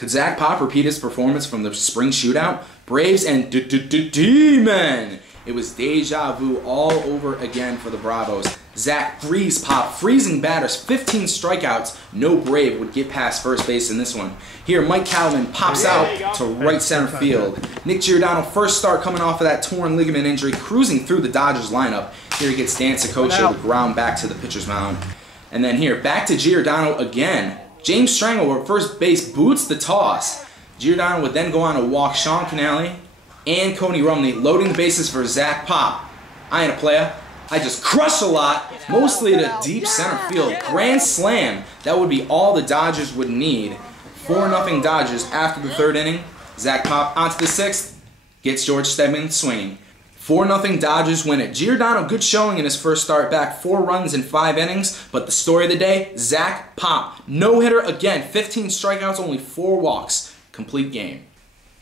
Could Zach Pop repeat his performance from the spring shootout? Braves and D-Men! It was deja vu all over again for the Bravos. Zach freeze Pop, freezing batters, 15 strikeouts. No Brave would get past first base in this one. Here, Mike Calvin pops out to right center field. Nick Giordano, first start coming off of that torn ligament injury, cruising through the Dodgers lineup. Here he gets Dan Secocho, the ground back to the pitcher's mound. And then here, back to Giordano again. James Strangle at first base boots the toss. Giordano would then go on to walk Sean Canale and Cody Rumney, loading the bases for Zach Pop. I ain't a player. I just crush a lot, mostly to deep center field. Grand slam. That would be all the Dodgers would need. 4-0 Dodgers after the third inning. Zach Pop onto the sixth. Gets George Stedman swinging. 4-0 Dodgers win it. Giordano, good showing in his first start back. 4 runs in 5 innings. But the story of the day, Zach Pop. No-hitter again. 15 strikeouts, only 4 walks. Complete game.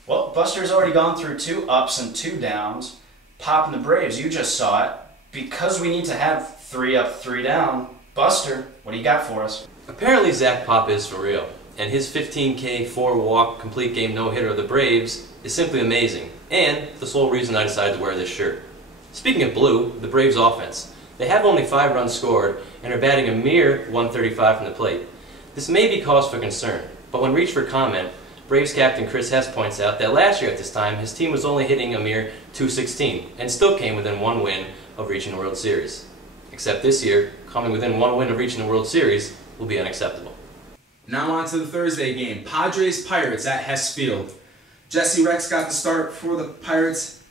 Well, Buster's already gone through 2 ups and 2 downs. Pop and the Braves, you just saw it. Because we need to have 3 up, 3 down, Buster, what do you got for us? Apparently Zach Pop is for real, and his 15K 4-walk complete game no-hitter of the Braves is simply amazing, and the sole reason I decided to wear this shirt. Speaking of blue, the Braves offense. They have only 5 runs scored and are batting a mere 135 from the plate. This may be cause for concern, but when reached for comment, Braves captain Chris Hess points out that last year at this time his team was only hitting a mere 216 and still came within 1 win of reaching the World Series. Except this year, coming within 1 win of reaching the World Series will be unacceptable. Now on to the Thursday game. Padres-Pirates at Hess Field. Jesse Rex got the start for the Pirates.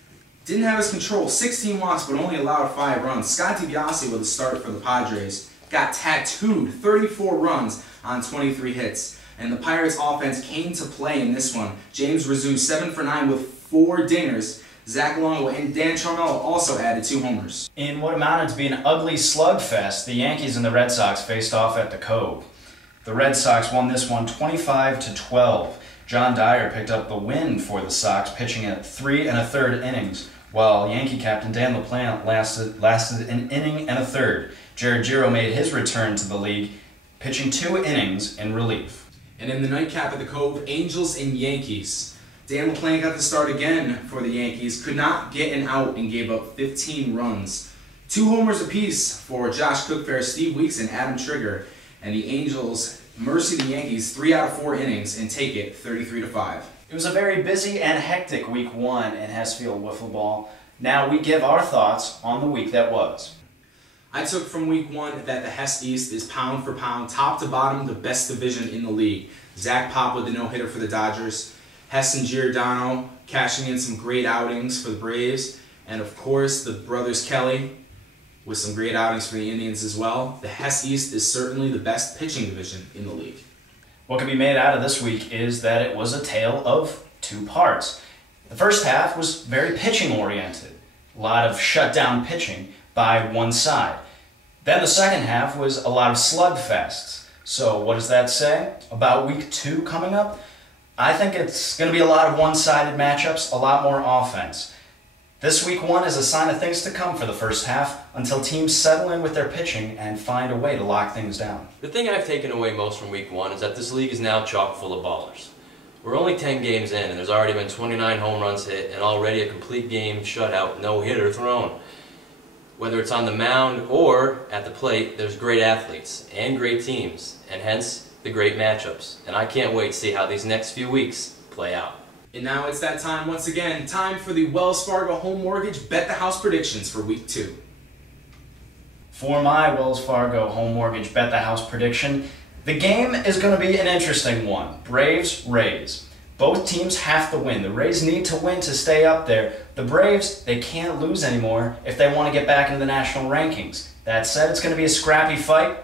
Didn't have his control. 16 walks, but only allowed 5 runs. Scott DiBiase with the start for the Padres. Got tattooed. 34 runs on 23 hits. And the Pirates offense came to play in this one. James Rizzo 7 for 9 with 4 dingers. Zach Longo and Dan Charmello also added 2 homers. In what amounted to be an ugly slugfest, the Yankees and the Red Sox faced off at the Cove. The Red Sox won this one 25-12. John Dyer picked up the win for the Sox, pitching at 3 1/3 innings, while Yankee captain Dan LaPlante lasted an inning and a third. Jared Giro made his return to the league, pitching 2 innings in relief. And in the nightcap at the Cove, Angels and Yankees. Dan LaPlante got the start again for the Yankees, could not get an out and gave up 15 runs. 2 homers apiece for Josh Cookfair, Steve Weeks, and Adam Trigger. And the Angels mercy the Yankees 3 out of 4 innings and take it 33-5. It was a very busy and hectic week 1 in Hessfield Wiffleball. Now we give our thoughts on the week that was. I took from week 1 that the Hess East is pound for pound, top to bottom, the best division in the league. Zach Pop with the no-hitter for the Dodgers. Hess and Giordano cashing in some great outings for the Braves. And of course, the brothers Kelly with some great outings for the Indians as well. The Hess East is certainly the best pitching division in the league. What can be made out of this week is that it was a tale of 2 parts. The first half was very pitching-oriented. A lot of shutdown pitching by one side. Then the second half was a lot of slugfests. So what does that say about week 2 coming up? I think it's going to be a lot of one-sided matchups, a lot more offense. This week 1 is a sign of things to come for the first half until teams settle in with their pitching and find a way to lock things down. The thing I've taken away most from week 1 is that this league is now chock full of ballers. We're only 10 games in and there's already been 29 home runs hit and already a complete game shutout, no-hitter thrown. Whether it's on the mound or at the plate, there's great athletes and great teams, and hence the great matchups. And I can't wait to see how these next few weeks play out. And now it's that time once again, time for the Wells Fargo Home Mortgage Bet the House predictions for week 2. For my Wells Fargo Home Mortgage Bet the House prediction, the game is going to be an interesting one. Braves-Rays. Both teams have to win. The Rays need to win to stay up there. The Braves, they can't lose anymore if they want to get back into the national rankings. That said, it's going to be a scrappy fight.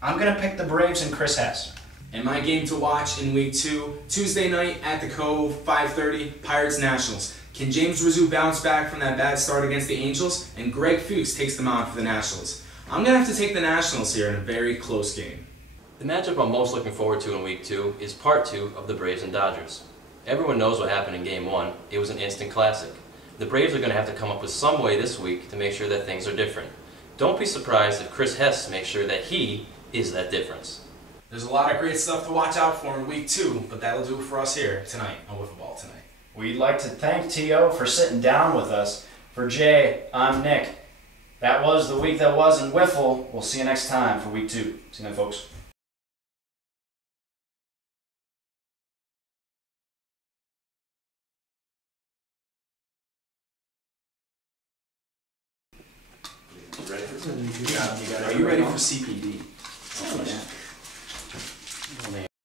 I'm going to pick the Braves and Chris Hess. And my game to watch in week 2, Tuesday night at the Cove, 5:30, Pirates-Nationals. Can James Rizzo bounce back from that bad start against the Angels? And Greg Fuchs takes them out for the Nationals. I'm going to have to take the Nationals here in a very close game. The matchup I'm most looking forward to in week 2 is part 2 of the Braves and Dodgers. Everyone knows what happened in game 1. It was an instant classic. The Braves are going to have to come up with some way this week to make sure that things are different. Don't be surprised if Chris Hess makes sure that he is that difference. There's a lot of great stuff to watch out for in week 2, but that'll do it for us here tonight on Wiffleball tonight. We'd like to thank T.O. for sitting down with us. For Jay, I'm Nick. That was the week that was in Wiffle. We'll see you next time for week 2. See you then, folks. Are you ready for CPD? Oh, yeah.